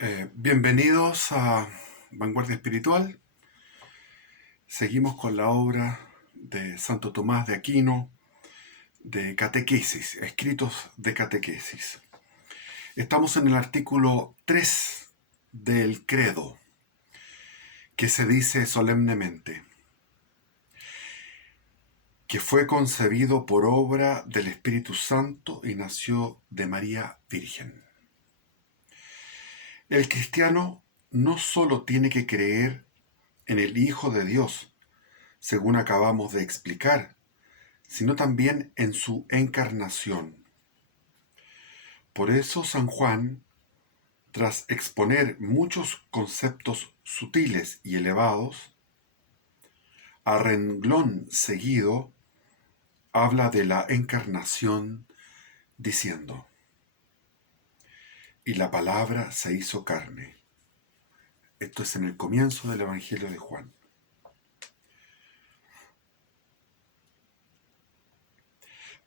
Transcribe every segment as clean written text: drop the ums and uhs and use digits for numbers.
Bienvenidos a Vanguardia Espiritual. Seguimos con la obra de Santo Tomás de Aquino de catequesis, escritos de catequesis. Estamos en el artículo 3 del credo, que se dice solemnemente que fue concebido por obra del Espíritu Santo y nació de María Virgen. El cristiano no solo tiene que creer en el Hijo de Dios, según acabamos de explicar, sino también en su encarnación. Por eso San Juan, tras exponer muchos conceptos sutiles y elevados, a renglón seguido habla de la encarnación diciendo: y la palabra se hizo carne. Esto es en el comienzo del Evangelio de Juan.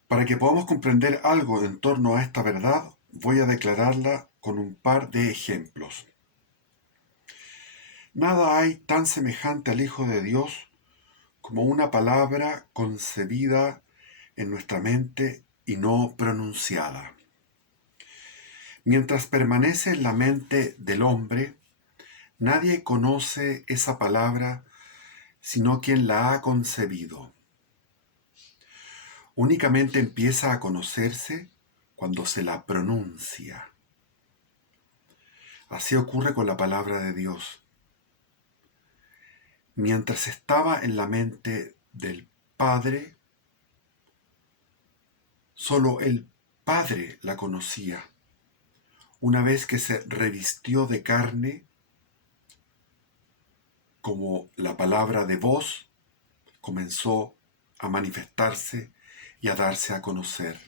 Para que podamos comprender algo en torno a esta verdad, voy a declararla con un par de ejemplos. Nada hay tan semejante al Hijo de Dios como una palabra concebida en nuestra mente y no pronunciada. Mientras permanece en la mente del hombre, nadie conoce esa palabra sino quien la ha concebido. Únicamente empieza a conocerse cuando se la pronuncia. Así ocurre con la palabra de Dios. Mientras estaba en la mente del Padre, solo el Padre la conocía. Una vez que se revistió de carne, como la palabra de voz, comenzó a manifestarse y a darse a conocer.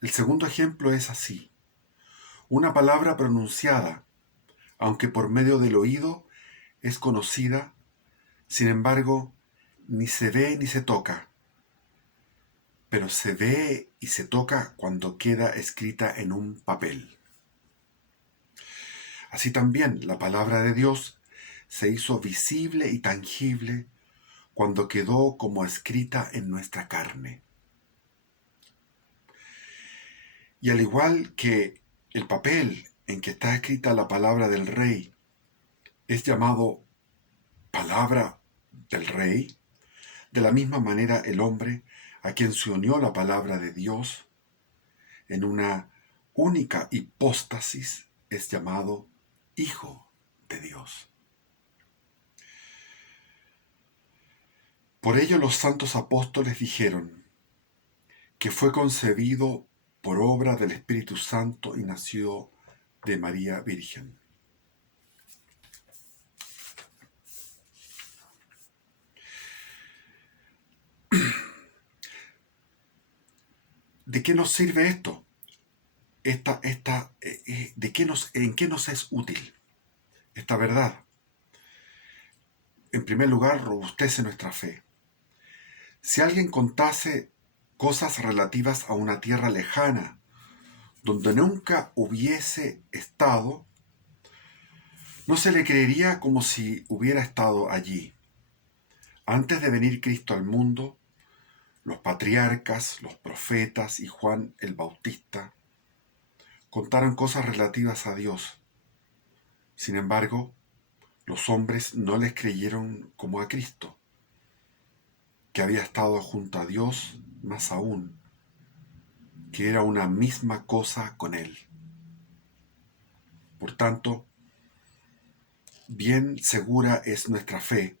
El segundo ejemplo es así. Una palabra pronunciada, aunque por medio del oído, es conocida, sin embargo, ni se ve ni se toca, pero se ve y se toca cuando queda escrita en un papel. Así también la palabra de Dios se hizo visible y tangible cuando quedó como escrita en nuestra carne. Y al igual que el papel en que está escrita la palabra del rey es llamado palabra del rey, de la misma manera el hombre a quien se unió la palabra de Dios en una única hipóstasis es llamado Hijo de Dios. Por ello los santos apóstoles dijeron que fue concebido por obra del Espíritu Santo y nació de María Virgen. ¿De qué nos sirve esto? ¿En qué nos es útil esta verdad? En primer lugar, robustece nuestra fe. Si alguien contase cosas relativas a una tierra lejana, donde nunca hubiese estado, no se le creería como si hubiera estado allí. Antes de venir Cristo al mundo, los patriarcas, los profetas y Juan el Bautista contaron cosas relativas a Dios. Sin embargo, los hombres no les creyeron como a Cristo, que había estado junto a Dios, más aún, que era una misma cosa con Él. Por tanto, bien segura es nuestra fe,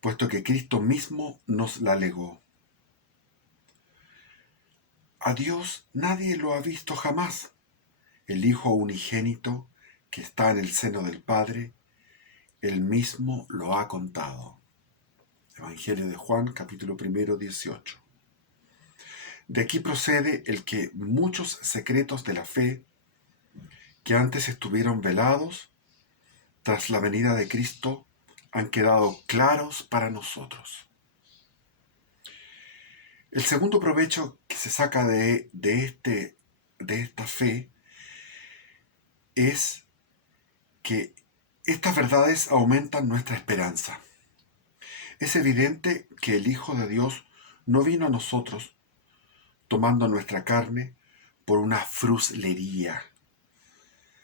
puesto que Cristo mismo nos la legó. A Dios nadie lo ha visto jamás. El Hijo unigénito, que está en el seno del Padre, Él mismo lo ha contado. Evangelio de Juan, capítulo 1, 18. De aquí procede el que muchos secretos de la fe, que antes estuvieron velados, tras la venida de Cristo, han quedado claros para nosotros. El segundo provecho que se saca de esta fe es que estas verdades aumentan nuestra esperanza. Es evidente que el Hijo de Dios no vino a nosotros tomando nuestra carne por una fruslería,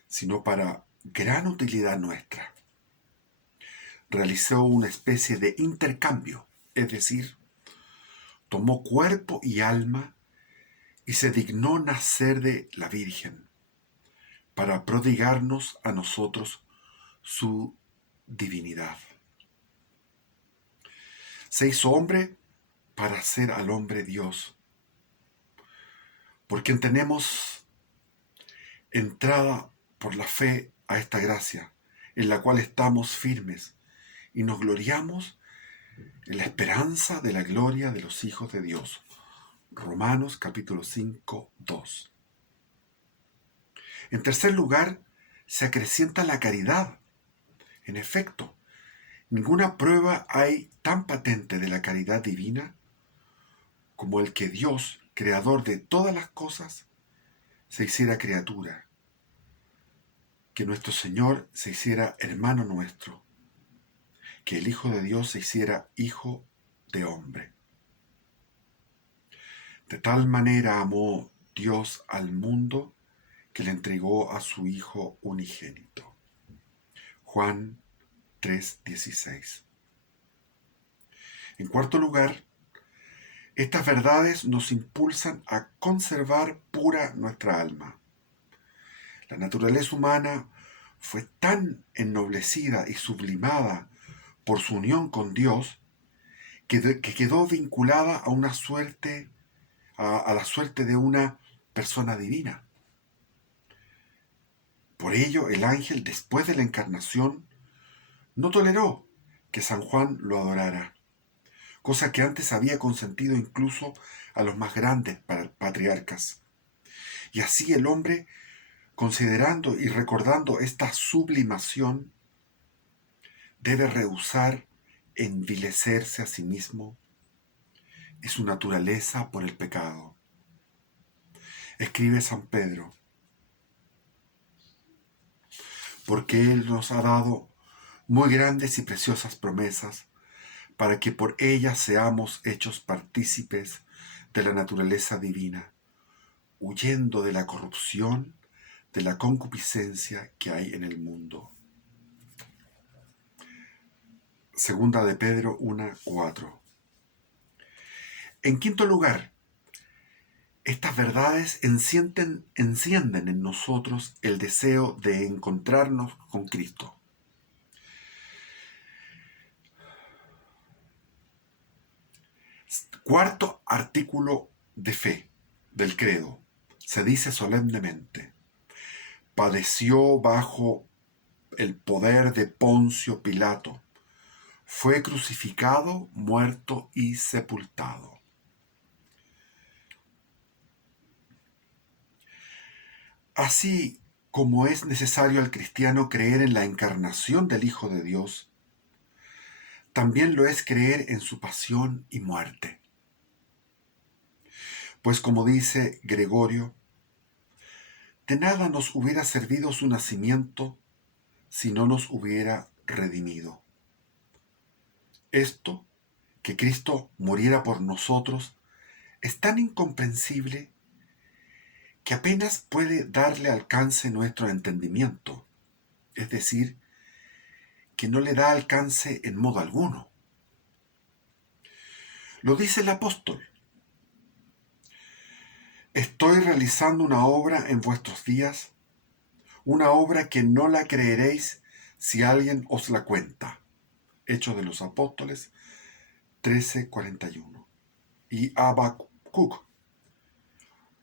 sino para gran utilidad nuestra. Realizó una especie de intercambio, es decir, tomó cuerpo y alma y se dignó nacer de la Virgen para prodigarnos a nosotros su divinidad. Se hizo hombre para ser al hombre Dios, por quien tenemos entrada por la fe a esta gracia, en la cual estamos firmes y nos gloriamos en la esperanza de la gloria de los hijos de Dios. Romanos capítulo 5, 2. En tercer lugar, se acrecienta la caridad. En efecto, ninguna prueba hay tan patente de la caridad divina como el que Dios, creador de todas las cosas, se hiciera criatura, que nuestro Señor se hiciera hermano nuestro, que el Hijo de Dios se hiciera hijo de hombre. De tal manera amó Dios al mundo que le entregó a su Hijo unigénito. Juan 3:16. En cuarto lugar, estas verdades nos impulsan a conservar pura nuestra alma. La naturaleza humana fue tan ennoblecida y sublimada por su unión con Dios que quedó vinculada a una suerte, a la suerte de una persona divina. Por ello, el ángel, después de la encarnación, no toleró que San Juan lo adorara, cosa que antes había consentido incluso a los más grandes patriarcas. Y así el hombre, considerando y recordando esta sublimación, debe rehusar envilecerse a sí mismo y su naturaleza por el pecado. Escribe San Pedro, porque Él nos ha dado muy grandes y preciosas promesas, para que por ellas seamos hechos partícipes de la naturaleza divina, huyendo de la corrupción, de la concupiscencia que hay en el mundo. Segunda de Pedro 1:4. En quinto lugar, estas verdades encienden en nosotros el deseo de encontrarnos con Cristo. Cuarto artículo de fe del credo. Se dice solemnemente: padeció bajo el poder de Poncio Pilato, fue crucificado, muerto y sepultado. Así como es necesario al cristiano creer en la encarnación del Hijo de Dios, también lo es creer en su pasión y muerte. Pues como dice Gregorio, de nada nos hubiera servido su nacimiento si no nos hubiera redimido. Esto, que Cristo muriera por nosotros, es tan incomprensible que apenas puede darle alcance nuestro entendimiento, es decir, que no le da alcance en modo alguno. Lo dice el apóstol: estoy realizando una obra en vuestros días, una obra que no la creeréis si alguien os la cuenta. Hechos de los Apóstoles 13:41. Y Habacuc: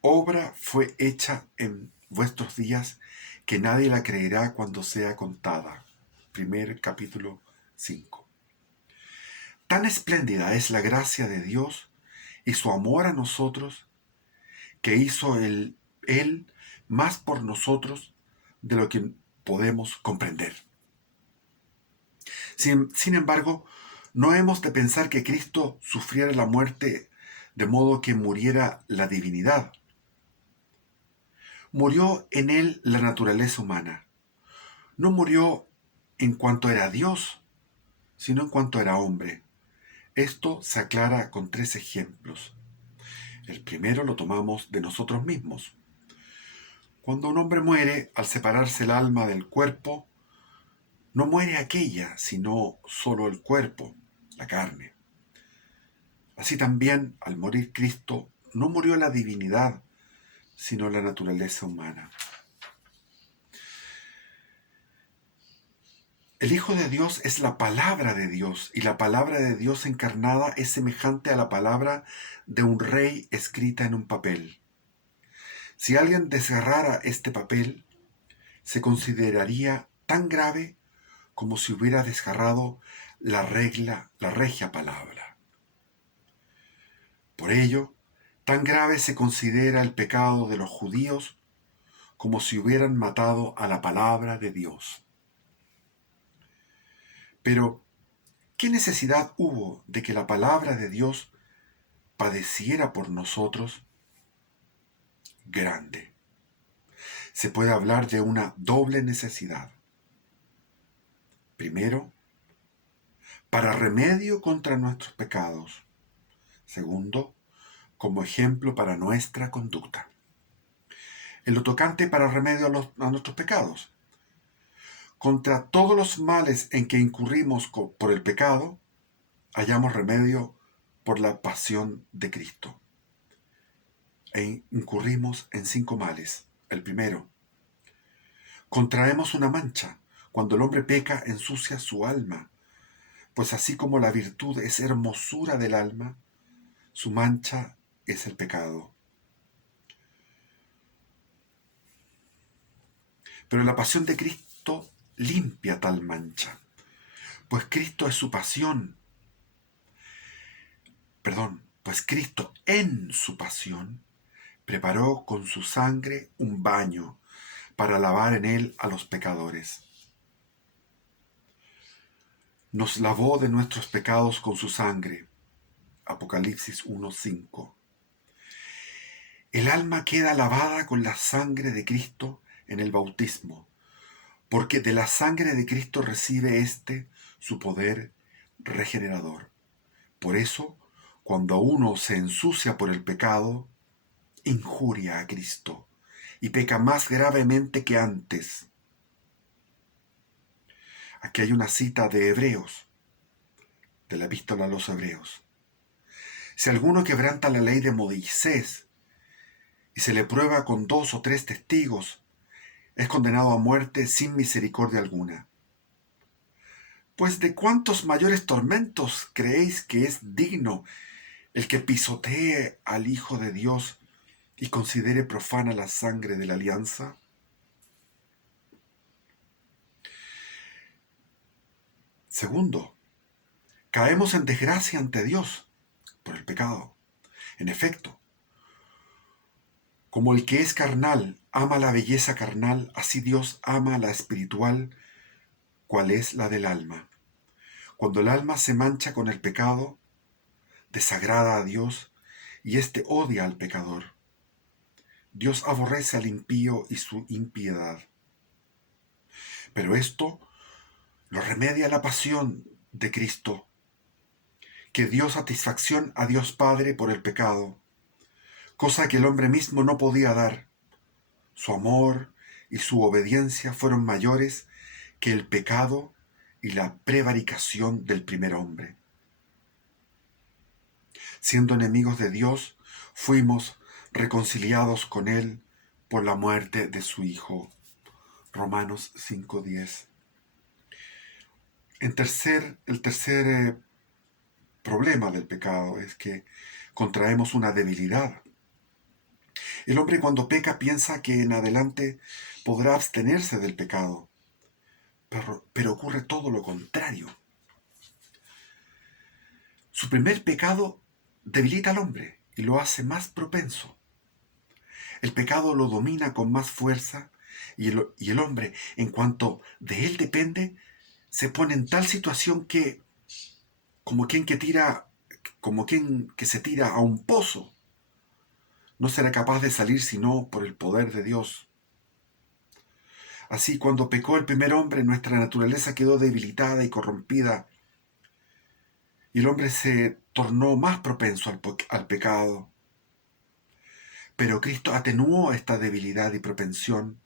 obra fue hecha en vuestros días que nadie la creerá cuando sea contada. Primer capítulo 5. Tan espléndida es la gracia de Dios y su amor a nosotros, que hizo Él más por nosotros de lo que podemos comprender. Sin embargo, no hemos de pensar que Cristo sufriera la muerte de modo que muriera la divinidad, Murió en él la naturaleza humana. No murió en cuanto era Dios, sino en cuanto era hombre. Esto se aclara con 3 ejemplos. El primero lo tomamos de nosotros mismos. Cuando un hombre muere, al separarse el alma del cuerpo, no muere aquella, sino solo el cuerpo, la carne. Así también, al morir Cristo, no murió la divinidad, sino la naturaleza humana. El Hijo de Dios es la palabra de Dios, y la palabra de Dios encarnada es semejante a la palabra de un rey escrita en un papel. Si alguien desgarrara este papel, se consideraría tan grave como si hubiera desgarrado la regia palabra. Por ello, tan grave se considera el pecado de los judíos como si hubieran matado a la palabra de Dios. Pero, ¿qué necesidad hubo de que la palabra de Dios padeciera por nosotros? Grande. Se puede hablar de una doble necesidad. Primero, para remedio contra nuestros pecados. Segundo, como ejemplo para nuestra conducta. En lo tocante para remedio a nuestros pecados. Contra todos los males en que incurrimos por el pecado, hallamos remedio por la pasión de Cristo. E incurrimos en 5 males. El primero, contraemos una mancha. Cuando el hombre peca, ensucia su alma, pues así como la virtud es hermosura del alma, su mancha es el pecado. Pero la pasión de Cristo limpia tal mancha, pues Cristo es su pasión. Pues Cristo en su pasión preparó con su sangre un baño para lavar en él a los pecadores. Nos lavó de nuestros pecados con su sangre. Apocalipsis 1:5. El alma queda lavada con la sangre de Cristo en el bautismo, porque de la sangre de Cristo recibe su poder regenerador. Por eso, cuando uno se ensucia por el pecado, injuria a Cristo y peca más gravemente que antes. Aquí hay una cita de Hebreos, de la epístola a los Hebreos. Si alguno quebranta la ley de Moisés y se le prueba con 2 o 3 testigos, es condenado a muerte sin misericordia alguna. Pues ¿de cuántos mayores tormentos creéis que es digno el que pisotee al Hijo de Dios y considere profana la sangre de la alianza? Segundo, caemos en desgracia ante Dios por el pecado. En efecto, como el que es carnal ama la belleza carnal, así Dios ama la espiritual, cual es la del alma. Cuando el alma se mancha con el pecado, desagrada a Dios y éste odia al pecador. Dios aborrece al impío y su impiedad. Pero esto lo remedia la pasión de Cristo, que dio satisfacción a Dios Padre por el pecado, cosa que el hombre mismo no podía dar. Su amor y su obediencia fueron mayores que el pecado y la prevaricación del primer hombre. Siendo enemigos de Dios, fuimos reconciliados con Él por la muerte de su Hijo. Romanos 5:10. El tercer problema del pecado es que contraemos una debilidad. El hombre cuando peca piensa que en adelante podrá abstenerse del pecado, pero ocurre todo lo contrario. Su primer pecado debilita al hombre y lo hace más propenso. El pecado lo domina con más fuerza y el hombre, en cuanto de él depende, se pone en tal situación que, como quien que se tira a un pozo, no será capaz de salir sino por el poder de Dios. Así, cuando pecó el primer hombre, nuestra naturaleza quedó debilitada y corrompida, y el hombre se tornó más propenso al pecado. Pero Cristo atenuó esta debilidad y propensión,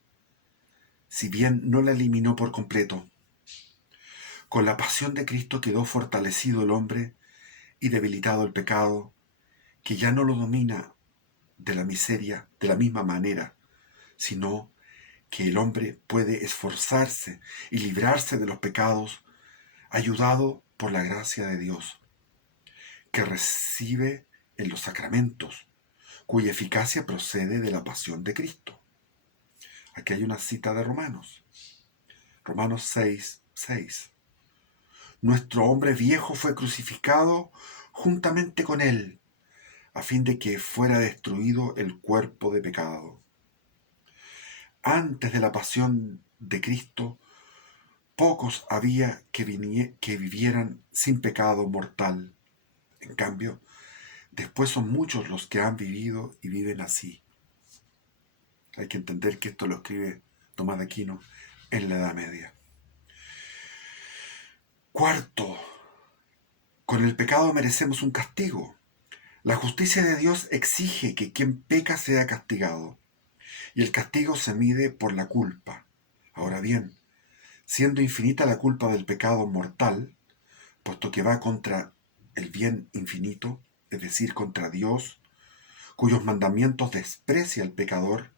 si bien no la eliminó por completo. Con la pasión de Cristo quedó fortalecido el hombre y debilitado el pecado, que ya no lo domina de la miseria de la misma manera, sino que el hombre puede esforzarse y librarse de los pecados, ayudado por la gracia de Dios, que recibe en los sacramentos, cuya eficacia procede de la pasión de Cristo. Aquí hay una cita de Romanos 6:6. Nuestro hombre viejo fue crucificado juntamente con él, a fin de que fuera destruido el cuerpo de pecado. Antes de la pasión de Cristo, pocos había que vivieran sin pecado mortal. En cambio, después son muchos los que han vivido y viven así. Hay que entender que esto lo escribe Tomás de Aquino en la Edad Media. Cuarto, con el pecado merecemos un castigo. La justicia de Dios exige que quien peca sea castigado, y el castigo se mide por la culpa. Ahora bien, siendo infinita la culpa del pecado mortal, puesto que va contra el bien infinito, es decir, contra Dios, cuyos mandamientos desprecia el pecador,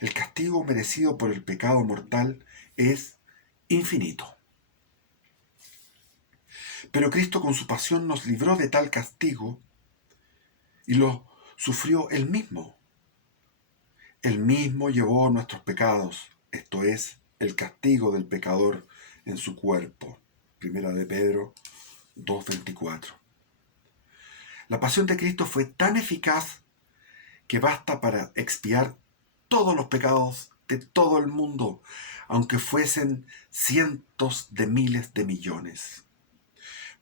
el castigo merecido por el pecado mortal es infinito. Pero Cristo con su pasión nos libró de tal castigo y lo sufrió Él mismo. Él mismo llevó nuestros pecados, esto es, el castigo del pecador en su cuerpo. Primera de Pedro 2:24. La pasión de Cristo fue tan eficaz que basta para expiar todos los pecados de todo el mundo, aunque fuesen cientos de miles de millones.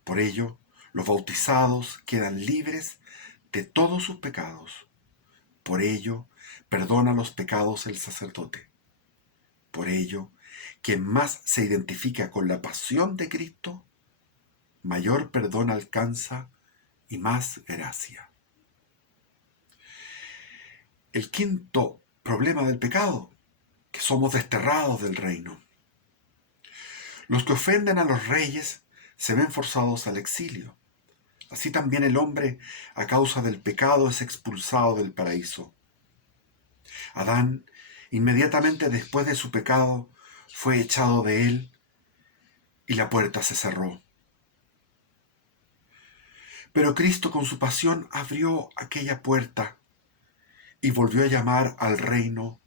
Por ello, los bautizados quedan libres de todos sus pecados. Por ello, perdona los pecados el sacerdote. Por ello, quien más se identifica con la pasión de Cristo, mayor perdón alcanza y más gracia. El quinto problema del pecado, que somos desterrados del reino. Los que ofenden a los reyes se ven forzados al exilio. Así también el hombre, a causa del pecado, es expulsado del paraíso. Adán, inmediatamente después de su pecado, fue echado de él y la puerta se cerró. Pero Cristo con su pasión abrió aquella puerta y volvió a llamar al reino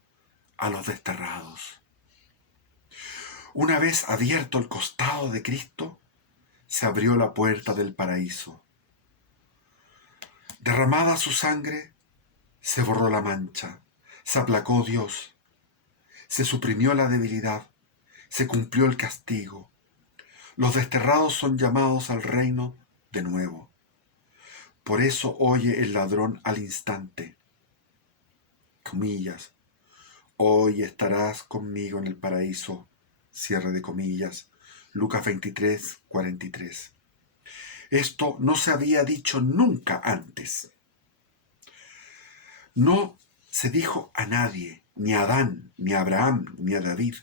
a los desterrados. Una vez abierto el costado de Cristo, se abrió la puerta del paraíso. Derramada su sangre, se borró la mancha, se aplacó Dios, se suprimió la debilidad, se cumplió el castigo. Los desterrados son llamados al reino de nuevo. Por eso oye el ladrón al instante. Comillas. Hoy estarás conmigo en el paraíso. Cierre de comillas. Lucas 23:43. Esto no se había dicho nunca antes. No se dijo a nadie, ni a Adán, ni a Abraham, ni a David.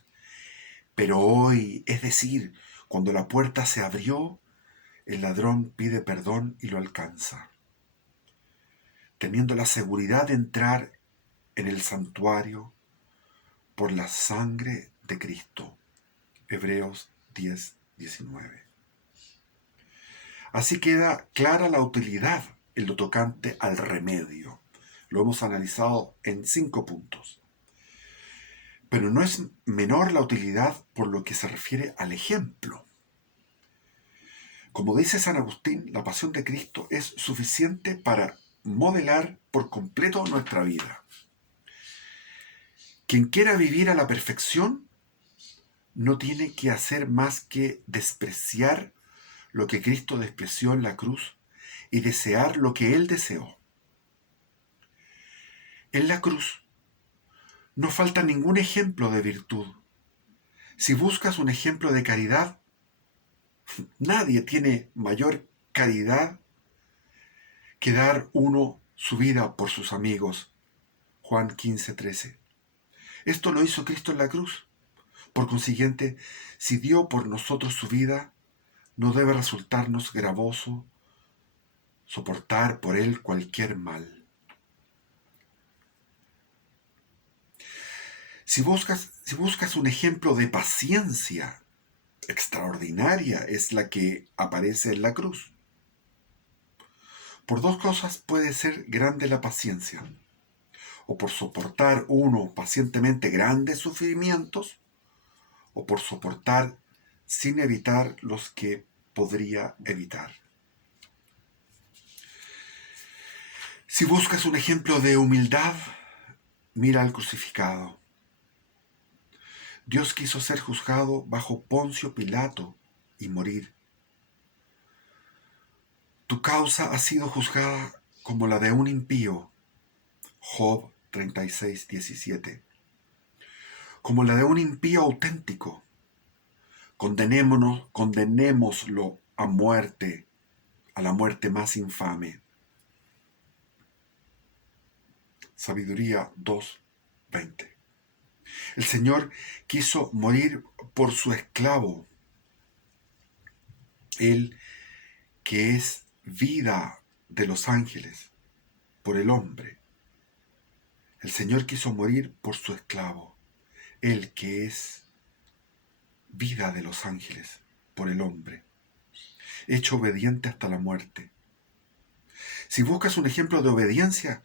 Pero hoy, es decir, cuando la puerta se abrió, el ladrón pide perdón y lo alcanza, teniendo la seguridad de entrar en el santuario por la sangre de Cristo. Hebreos 10:19. Así queda clara la utilidad en lo tocante al remedio. Lo hemos analizado en 5 puntos. Pero no es menor la utilidad por lo que se refiere al ejemplo. Como dice San Agustín, la pasión de Cristo es suficiente para modelar por completo nuestra vida. Quien quiera vivir a la perfección no tiene que hacer más que despreciar lo que Cristo despreció en la cruz y desear lo que Él deseó. En la cruz no falta ningún ejemplo de virtud. Si buscas un ejemplo de caridad, nadie tiene mayor caridad que dar uno su vida por sus amigos. Juan 15:13. Esto lo hizo Cristo en la cruz. Por consiguiente, si dio por nosotros su vida, no debe resultarnos gravoso soportar por él cualquier mal. Si buscas un ejemplo de paciencia extraordinaria, es la que aparece en la cruz. Por dos cosas puede ser grande la paciencia: o por soportar uno pacientemente grandes sufrimientos, o por soportar sin evitar los que podría evitar. Si buscas un ejemplo de humildad, mira al crucificado. Dios quiso ser juzgado bajo Poncio Pilato y morir. Tu causa ha sido juzgada como la de un impío. Job 36:17. Como la de un impío auténtico. Condenémoslo a muerte, a la muerte más infame. Sabiduría 2:20. El Señor quiso morir por su esclavo, Él que es vida de los ángeles, por el hombre. El Señor quiso morir por su esclavo, Él que es vida de los ángeles, por el hombre, hecho obediente hasta la muerte. Si buscas un ejemplo de obediencia,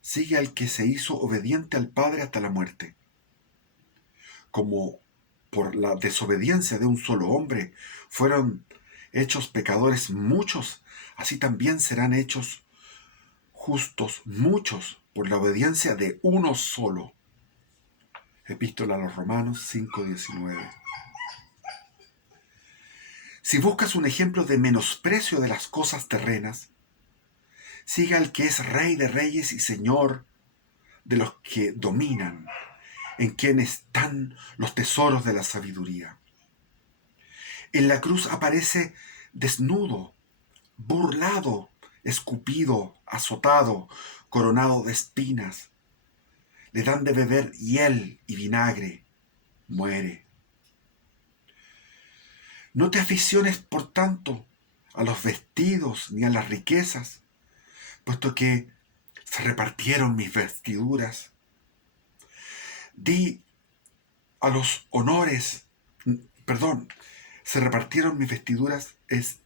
sigue al que se hizo obediente al Padre hasta la muerte. Como por la desobediencia de un solo hombre fueron hechos pecadores muchos, así también serán hechos justos muchos por la obediencia de uno solo. Epístola a los Romanos 5:19. Si buscas un ejemplo de menosprecio de las cosas terrenas, siga al que es Rey de reyes y Señor de los que dominan, en quien están los tesoros de la sabiduría. En la cruz aparece desnudo, burlado, escupido, azotado, coronado de espinas. Le dan de beber hiel y vinagre. Muere. No te aficiones, por tanto, a los vestidos ni a las riquezas, puesto que se repartieron mis vestiduras. Di a los honores, se repartieron mis vestiduras, es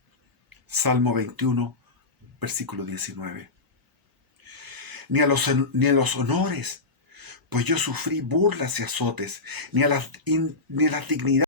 Salmo 21, versículo 19. Ni a los honores, pues yo sufrí burlas y azotes, ni a las dignidades